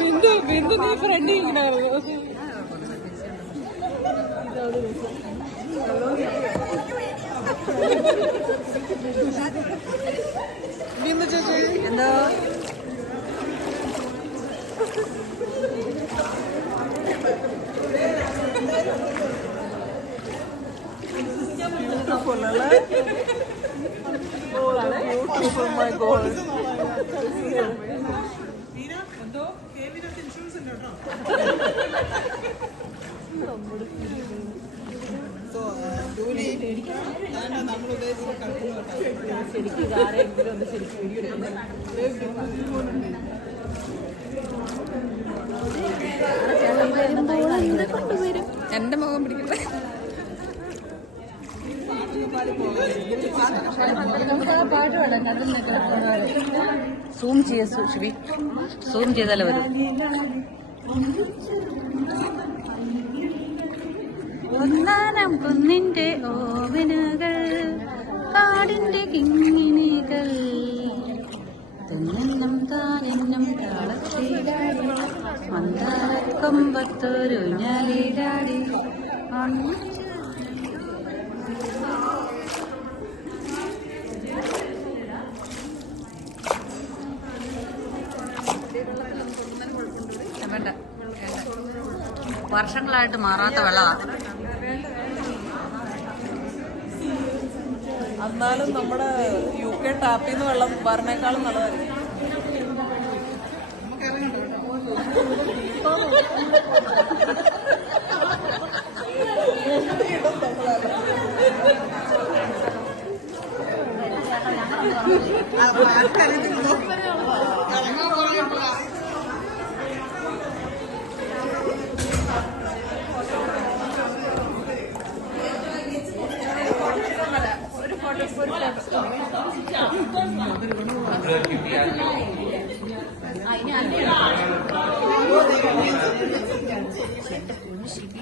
ബിന്ദു ബിന്ദു നീ ഫ്രണ്ട് ഇരിക്കണായിരുന്നു. ബിന്ദു ചേച്ചി എന്തോ ബ്യൂട്ടിഫുൾ അല്ലേ? Beautiful my God. എന്റെ മുഖം പിടിക്കട്ടെ. സൂം ചെയ്യ ശിവി, സൂം ചെയ്താലേ വരും. ഒന്നാനം കുന്നിന്റെ ഓവനുകൾ, കാടിന്റെ കിങ്ങിണികൾ, തെന്നെന്നും താനെന്നും താളത്തിലാടി, മന്ദാരക്കൊമ്പത്തൊരു ഞാലിലാടി. വേണ്ട, വർഷങ്ങളായിട്ട് മാറാത്ത വെള്ളമാണ്. എന്നാലും നമ്മുടെ UK ടാപ്പിൽ നിന്ന് വെള്ളം വരണേക്കാളും നല്ലതായിരിക്കും.